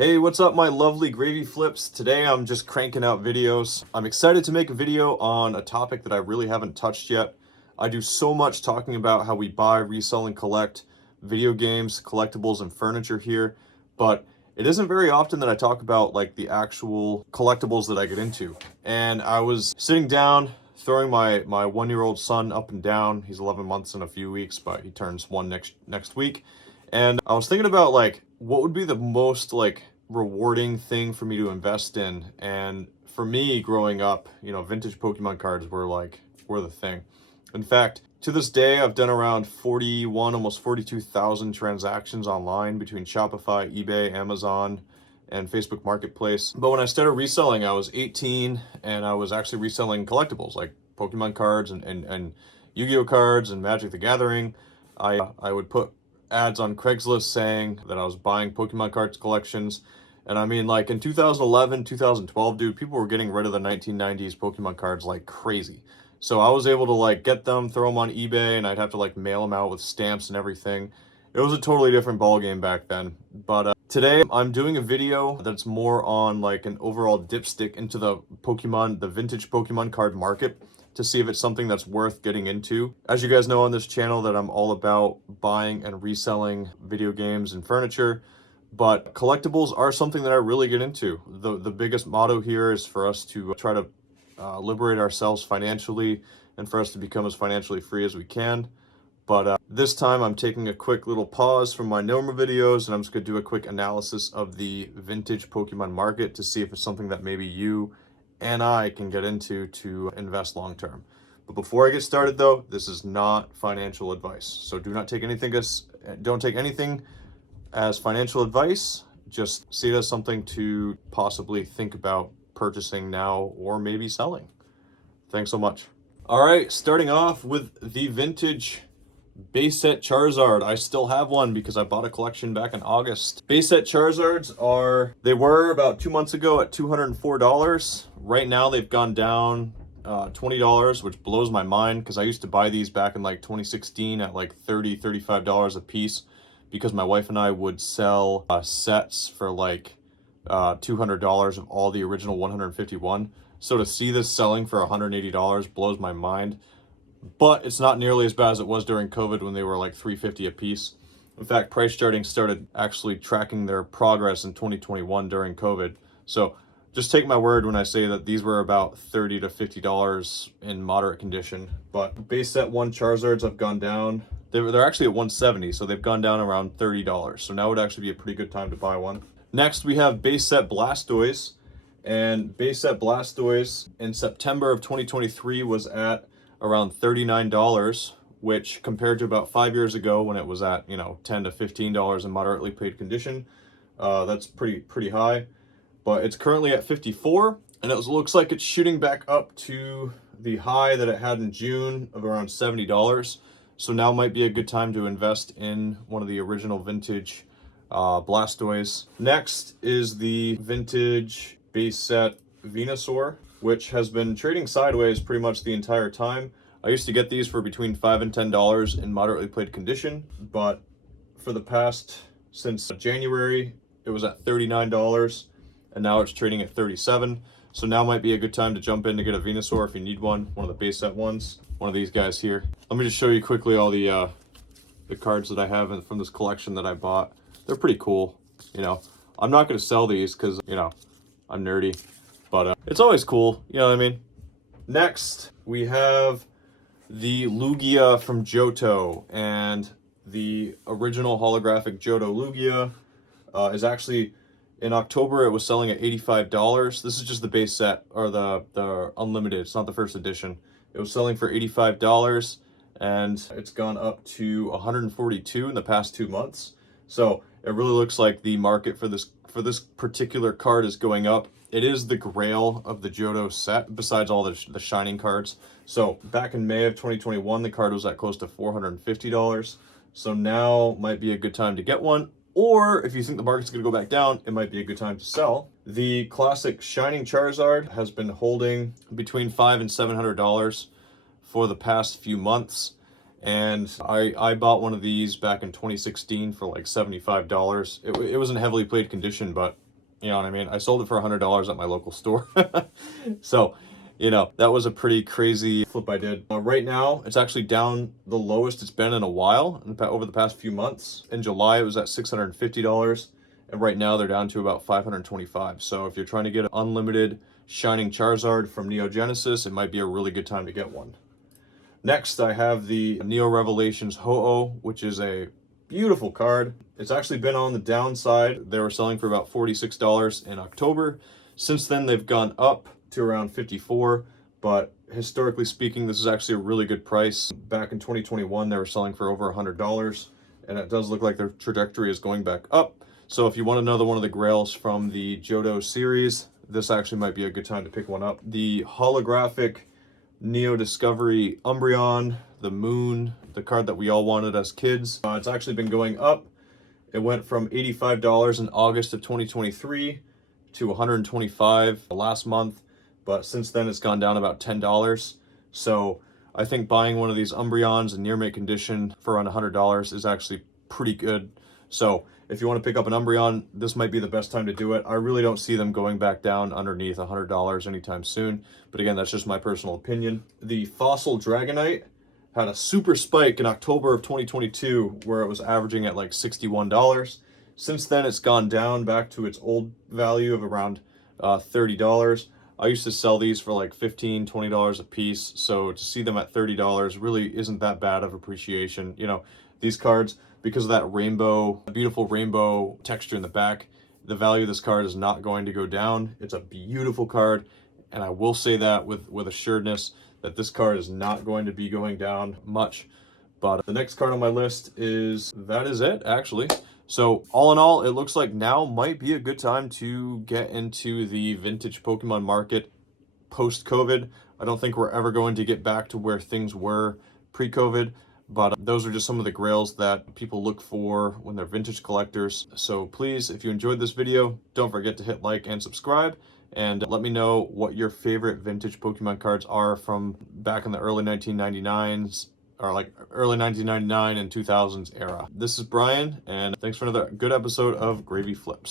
Hey, what's up, my lovely gravy flips? Today I'm just cranking out videos. I'm excited to make a video on a topic that I really haven't touched yet. I do so much talking about how we buy, resell, and collect video games, collectibles, and furniture here, but it isn't very often that I talk about like the actual collectibles that I get into. And I was sitting down, throwing my 1-year-old son up and down. He's 11 months in a few weeks, but he turns one next week. And I was thinking about like what would be the most like rewarding thing for me to invest in. And for me growing up, vintage Pokemon cards were the thing. In fact, to this day, I've done around 41, almost 42,000 transactions online between Shopify, eBay, Amazon, and Facebook Marketplace. But when I started reselling, I was 18 and I was actually reselling collectibles like Pokemon cards and Yu-Gi-Oh cards and Magic the Gathering. I would put ads on Craigslist saying that I was buying Pokemon cards collections. And I mean, like in 2011, 2012, dude, people were getting rid of the 1990s Pokemon cards like crazy. So I was able to like get them, throw them on eBay, and I'd have to like mail them out with stamps and everything. It was a totally different ball game back then. But today I'm doing a video that's more on like an overall dipstick into the vintage Pokemon card market, to see if it's something that's worth getting into. As you guys know on this channel that I'm all about buying and reselling video games and furniture, but collectibles are something that I really get into. The biggest motto here is for us to try to liberate ourselves financially and for us to become as financially free as we can. But this time I'm taking a quick little pause from my normal videos and I'm just gonna do a quick analysis of the vintage Pokemon market to see if it's something that maybe you and I can get into to invest long term. But before I get started though, this is not financial advice. So don't take anything as financial advice. Just see it as something to possibly think about purchasing now or maybe selling. Thanks so much. All right, starting off with the vintage base set Charizard. I still have one because I bought a collection back in August. Base set Charizards they were about 2 months ago at $204. Right now they've gone down $20, which blows my mind because I used to buy these back in like 2016 at like $35 a piece, because my wife and I would sell sets for like $200 of all the original 151. So to see this selling for $180 blows my mind. But it's not nearly as bad as it was during COVID when they were like $350 a piece. In fact, price charting started actually tracking their progress in 2021 during COVID. So just take my word when I say that these were about $30 to $50 in moderate condition. But base set 1 Charizards have gone down. They're actually at $170, so they've gone down around $30. So now would actually be a pretty good time to buy one. Next, we have base set Blastoise. And base set Blastoise in September of 2023 was at around $39, which compared to about 5 years ago when it was at, $10 to $15 in moderately paid condition, that's pretty high. But it's currently at $54, and it looks like it's shooting back up to the high that it had in June of around $70. So now might be a good time to invest in one of the original vintage Blastoise. Next is the vintage base set Venusaur, which has been trading sideways pretty much the entire time. I used to get these for between $5 and $10 in moderately played condition, but for the past, since January, it was at $39, and now it's trading at $37. So now might be a good time to jump in to get a Venusaur if you need one of the base set ones, one of these guys here. Let me just show you quickly all the cards that I have from this collection that I bought. They're pretty cool. I'm not going to sell these because, I'm nerdy. But it's always cool, you know what I mean? Next, we have the Lugia from Johto, and the original holographic Johto Lugia is actually, in October, it was selling at $85. This is just the base set, or the unlimited. It's not the first edition. It was selling for $85, and it's gone up to $142 in the past 2 months. So it really looks like the market for this particular card is going up. It is the grail of the Johto set, besides all the shining cards. So back in May of 2021, the card was at close to $450. So now might be a good time to get one. Or if you think the market's going to go back down, it might be a good time to sell. The classic Shining Charizard has been holding between $500 and $700 for the past few months. And I bought one of these back in 2016 for like $75. It was in heavily played condition, but You know what I mean? I sold it for $100 at my local store. So, you know, that was a pretty crazy flip I did. Right now, it's actually down the lowest it's been in a while, over the past few months. In July, it was at $650, and right now they're down to about $525. So if you're trying to get an unlimited Shining Charizard from Neo Genesis, it might be a really good time to get one. Next, I have the Neo Revelations Ho-Oh, which is a beautiful card. It's actually been on the downside. They were selling for about $46 in October. Since then, they've gone up to around $54, but historically speaking, this is actually a really good price. Back in 2021, they were selling for over $100, and it does look like their trajectory is going back up. So if you want another one of the grails from the Johto series, this actually might be a good time to pick one up. The holographic Neo Discovery Umbreon, the Moon, the card that we all wanted as kids. It's actually been going up. It went from $85 in August of 2023 to $125 last month, but since then it's gone down about $10. So I think buying one of these Umbreons in near mint condition for around $100 is actually pretty good. So if you want to pick up an Umbreon, this might be the best time to do it. I really don't see them going back down underneath $100 anytime soon. But again, that's just my personal opinion. The Fossil Dragonite had a super spike in October of 2022 where it was averaging at like $61. Since then, it's gone down back to its old value of around $30. I used to sell these for like $15, $20 a piece. So to see them at $30 really isn't that bad of appreciation. You know, these cards, because of that rainbow, beautiful rainbow texture in the back, the value of this card is not going to go down. It's a beautiful card, and I will say that with assuredness that this card is not going to be going down much. But the next card on my list that is it, actually. So all in all, it looks like now might be a good time to get into the vintage Pokemon market post-COVID. I don't think we're ever going to get back to where things were pre-COVID, but those are just some of the grails that people look for when they're vintage collectors. So please, if you enjoyed this video, don't forget to hit like and subscribe, and let me know what your favorite vintage Pokemon cards are from back in the early 1999s, or like early 1999 and 2000s era. This is Brian, and thanks for another good episode of Gravy Flips.